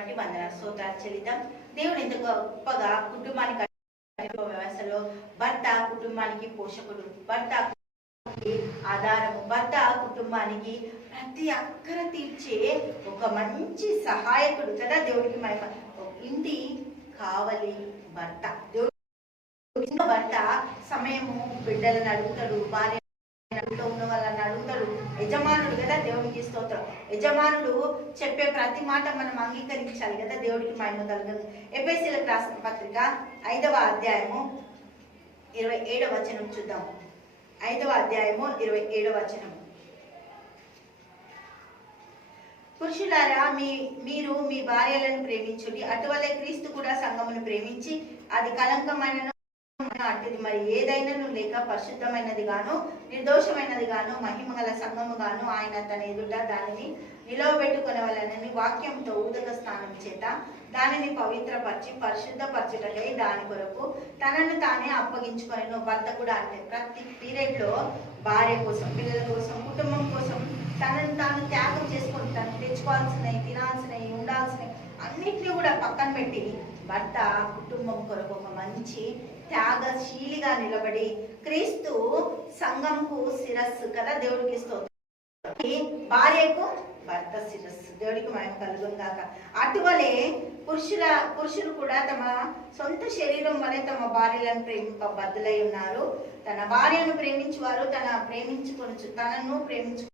బట్టి వందన స్తోత్రాలు చెల్లిద్దాం. దేవుడు ఇంత గొప్పగా కుటుంబానికి వ్యవస్థలో భర్త కుటుంబానికి పోషకుడు భర్త ఆధారము భర్త కుటుంబానికి ప్రతి అక్కర తీర్చే ఒక మంచి సహాయకుడు కదా దేవుడికి మహిమ ఇంటి కావలి భర్త. దేవుడు భర్త సమయము బిడ్డలను అడుగుతాడు భార్య యజమానుడు కదా దేవునికి స్తోత్రం. యజమానుడు చెప్పే ప్రతి మాట మనం అంగీకరించాలి కదా దేవుడికి మహిమ కలుగుతుంది ఎపిఎస్సీలకు రాసిన పత్రిక ఐదవ అధ్యాయము ఇరవై ఏడవ వచనం చూద్దాం. ఐదవ అధ్యాయము ఇరవై ఏడవ వచనం. పురుషులారా మీ మీరు మీ భార్యలను ప్రేమించుడి అటువలే క్రీస్తు కూడా సంఘమును ప్రేమించి అది కలంకమైన అటుది మరి ఏదైనాను లేక పరిశుద్ధమైనది గాను నిర్దోషమైనది గాను మహిమగల సంఘము గాను ఆయన తన ఎదుట దానిని నిలవబెట్టుకునవలనని వాక్యంతో ఊదక స్నానం చేత దానిని పవిత్రపరిచి పరిశుద్ధపరచుటకై దాని కొరకు తనను తానే అప్పగించుకొని భర్త కూడా అంటే ప్రతి పీరియడ్లో భార్య కోసం పిల్లల కోసం కుటుంబం కోసం తనను తాను త్యాగం చేసుకొని తను తెచ్చుకోవాల్సినవి తినాల్సినవి ఉండాల్సినవి అన్నిటినీ కూడా పక్కన పెట్టి భర్త కుటుంబం కొరకు ఒక మంచి త్యాగశీలిగా నిలబడి క్రీస్తు సంఘంకు శిరస్సు కదా దేవుడికి స్తోత్రం. భార్యకు భర్త శిరస్సు దేవుడికి మనం కలుగుం గాక. అటువలే పురుషుల పురుషులు కూడా తమ సొంత శరీరం వలె తమ భార్యలను ప్రేమింప బద్దులై ఉన్నారు. తన భార్యను ప్రేమించువారు తన ప్రేమించుకొనచ్చు తనను ప్రేమించు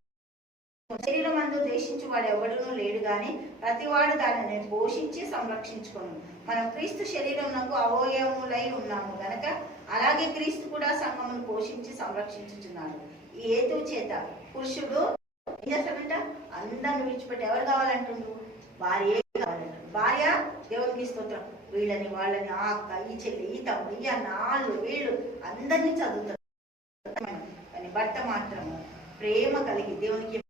శరీరం అందు దేశించు వాడు ఎవడునూ లేడు గాని ప్రతివాడు దానిని పోషించి సంరక్షించుకోను. మనం క్రీస్తు శరీరమునకు అవయవములై ఉన్నాము గనక అలాగే క్రీస్తు కూడా సంఘమును పోషించి సంరక్షించుచున్నాడు. ఈ ఏతు చేత పురుషుడు ఏం చేస్తాడంట అందరిని విడిచిపెట్టి ఎవరు కావాలంటుండు భార్య కావాలంట భార్య దేవునికి స్తోత్రం. వీళ్ళని వాళ్ళని ఆ అక్క ఈ చెల్లి ఈ తమ్ముడు ఈ అన్న వాళ్ళు వీళ్ళు అందరినీ చదువుతారు. కానీ భర్త మాత్రము ప్రేమ కలిగి దేవునికి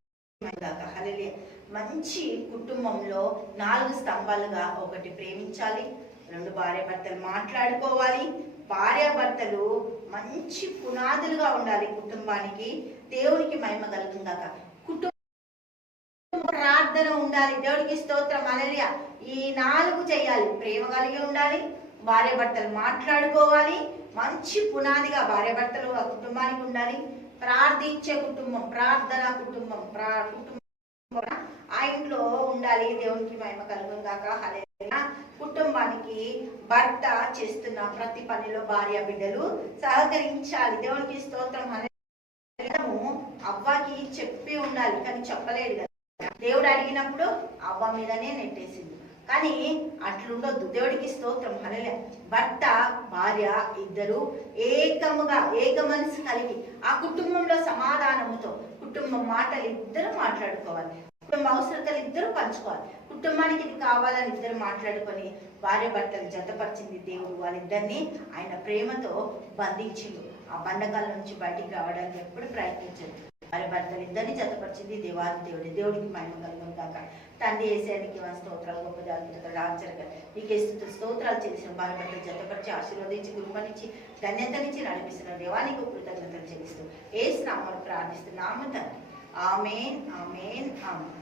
హలలే మంచి కుటుంబంలో నాలుగు స్తంభాలుగా ఒకటి ప్రేమించాలి రెండు భార్యాభర్తలు మాట్లాడుకోవాలి. భార్యాభర్తలు మంచి పునాదులుగా ఉండాలి కుటుంబానికి దేవునికి మహిమ కలుగుందాక కుటుంబ ప్రార్థన ఉండాలి దేవుడికి స్తోత్రం అలలియ ఈ నాలుగు చేయాలి. ప్రేమ కలిగి ఉండాలి భార్యాభర్తలు మాట్లాడుకోవాలి మంచి పునాదిగా భార్య భర్తలు ఆ కుటుంబానికి ఉండాలి. ప్రార్థించే కుటుంబం ప్రార్థన కుటుంబం ప్రా కుటుంబం ఆ ఇంట్లో ఉండాలి. దేవునికి మహిమ కలుగును గాక. కుటుంబానికి భర్త చేస్తున్న ప్రతి పనిలో భార్య బిడ్డలు సహకరించాలి. దేవునికి స్తోత్రం. హల్లెలూయా. అవ్వకి చెప్పి ఉండాలి కానీ చెప్పలేదు కదా. దేవుడు అడిగినప్పుడు అవ్వ మీదనే నెట్టేసింది. కానీ అట్లుండొద్దు. దేవుడికి స్తోత్రం. హల్లెలూయా. భర్త భార్య ఇద్దరు ఏకముగా ఏక మనసు కలిగి ఆ కుటుంబంలో సమాధానముతో కుటుంబం మాటలు ఇద్దరు మాట్లాడుకోవాలి. కుటుంబ అవసరతలు ఇద్దరు పంచుకోవాలి. కుటుంబానికి ఇది కావాలని ఇద్దరు మాట్లాడుకొని భార్య భర్తలు జతపరిచింది దేవుడు వాళ్ళిద్దరిని ఆయన ప్రేమతో బంధించిండు. ఆ బంధకాల నుంచి బయటికి రావడానికి ఎప్పుడు ప్రయత్నించండి. వారి భర్తలు ఇద్దరిని జతపరిచింది దేవాది దేవుడి. దేవుడికి మహిమ కలుగును కాక తండ్రి వేసేయానికి మన స్తోత్రాలు గొప్ప జాగ్రత్తగా ఆచరగా నీకే స్తుతులు స్తోత్రాలు చేసిన భార్య భర్తలు జతపరిచి ఆశీర్వదించి కృపనిచ్చి ధన్యతనిచ్చి నడిపిస్తున్న దేవానికి కృతజ్ఞతలు చెల్లిస్తూ ఏ స్నామాలు ప్రార్థిస్తున్నాము తండ్రి. Amen amen amen.